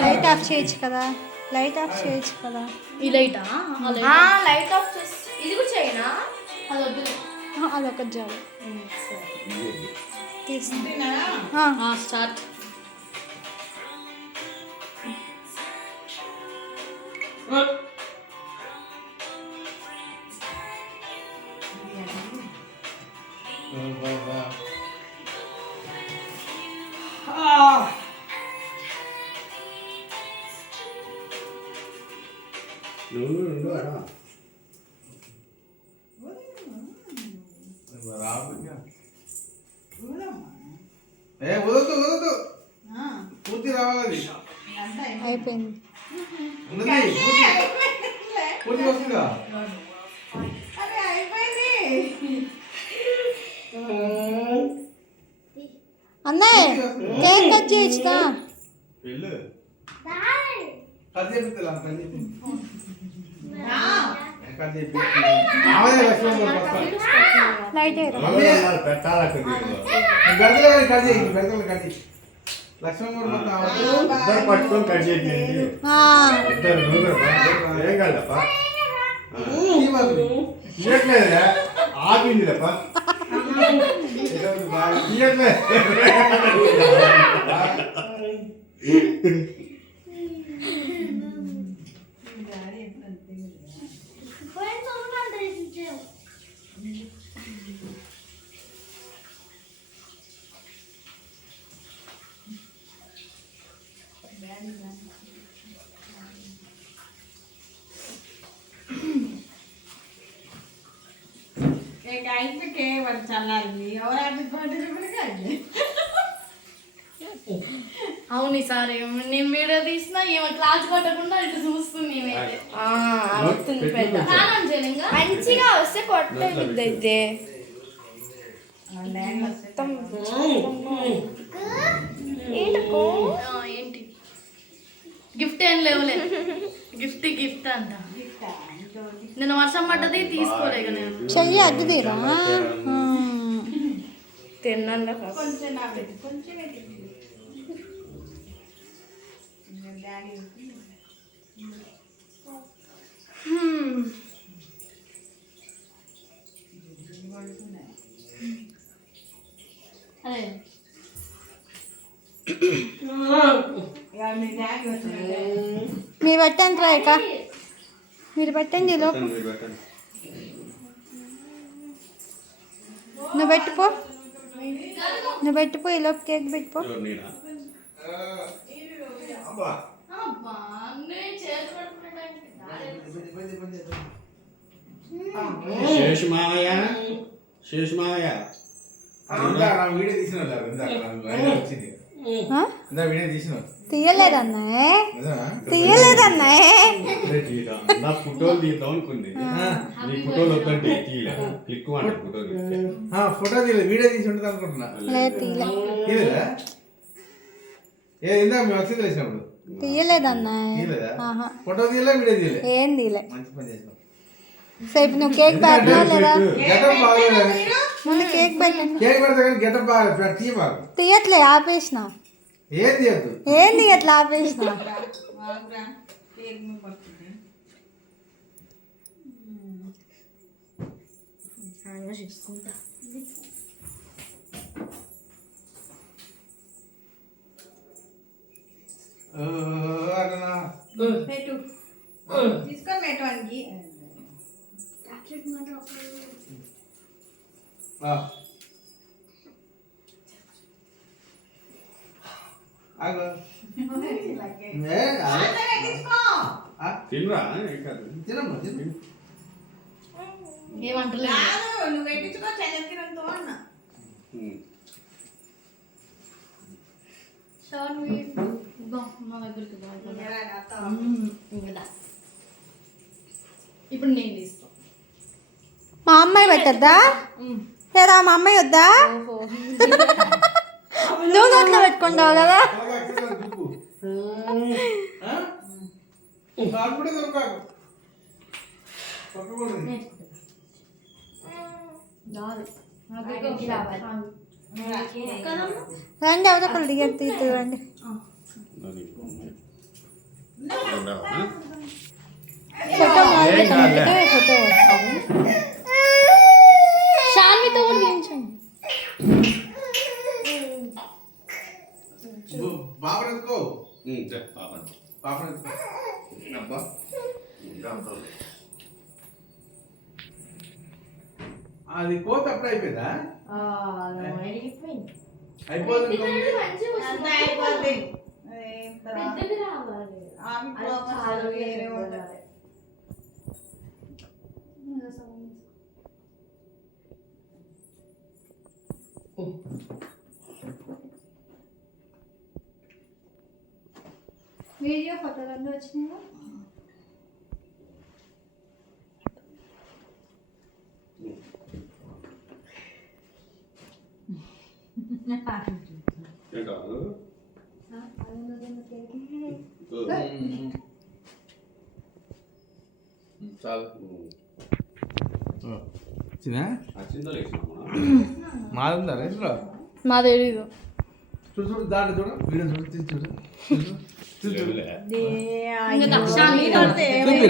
Light of చేయొచ్చు కదా, light of చేయొచ్చు కదా. ఈ లైటా? లైట్ ఆఫ్ చేసి ఇది కూడా చేయనా? అది వద్దు. అదొకటి చాలు. స్టార్ట్. వదదు పూర్తి రావాలి. అయిపోయింది. పూర్తి వస్తుందా? అన్నయ్య కేక్ కట్ చేయొచ్చుదా? లైట్ పట్టుకొని కట్ చేయండి. ఏం కాదప్ప ఇయ్యట్లేదురా, ఆగిందిలేప ఇయ్యట్లేదు. అవును ఈసారి నేను వీడియో తీసినా ఏమో క్లాస్ కొట్టకుండా ఇటు చూస్తుంది. మంచిగా వస్తే కొట్టదు అయితే. ఏంటి గిఫ్ట్ ఏం లేవులే. గిఫ్ట్ అంట. నేను వర్షం పడ్డది తీసుకోలేక నేను చెయ్యి అడ్డు తీరా. తిన్నాను అదే మీరు పెట్టండి రాయక, మీరు పెట్టండి లోపు. నువ్వు పెట్టుకో, నువ్వు పెట్టుకో, ఈ లోపు కేక్ పెట్టుకో. శేషమావయ్య తీయలేదన్నా, తీయలేదన్నా. నా ఫోటోలు తీద్దాం అనుకుంది. నీ ఫోటోలు వద్దంటే క్లిక్ అంటే ఫోటో తీయలేదు, వీడియో తీసి ఉంటుంది అనుకుంటున్నా. తీయలేదా? ఇందాక మేము అక్షింతలు వేసినప్పుడు తీయలేదన్నా. ఫోటో తీయలే, వీడియో తీయలే, ఏం తీయలే. మంచి పని చేసినావు. సేపు నువ్వు కేక్ పెట్టినా లేదా? ముందు కేక్ పెట్టండి. కేక్ పెడతా కానీ గెటప్ బాగా తీయ బాగా తీయట్లే, ఆపేసిన. ఏం తీయద్దు, ఏం తీయట్లే, ఆపేసిన. తీసుకొని పెట్టడానికి తినరా ఏమంటలేదు. నువ్వు పెట్టించుకో చల్లకిరంతో అన్న. ఇప్పుడు నేను తీస్తాను. మా అమ్మాయి పెట్టద్దా? లేదా మా అమ్మాయి వద్దా? నువ్వు దాంట్లో పెట్టుకుంటావు కదా. రండి, ఎవరో ఒకరు దిగ తీద్దురండి. ఉండవా? ఫోటో ఏం కాదులే. ఫోటో వస్తుంది. షాన్వితో కూడా తీయించండి. బాబు ఎత్తుకో పాప పాప ఎత్తుకో అబ్బా అది కోత అప్పుడు అయిపోయిందా అయిపోతుంది అంతా అయిపోద్ది. పెద్దది రావాలి. ఆమె ప్రాబ్లమ్స్ వేరే ఉంటాయి. వీడియో ఫోటోలు అన్నీ వచ్చినాయి. ఏం కావాలి? చాలు చిన్న వచ్చిందో లేచినామా? మారుందా రేసులో మా తెలీదు. చూడు చూడు దాంట్లో చూడు వీడియో చూడు చూడు చూడు చూడు లేదులే. ఇంకా దక్షాన్ని చూడు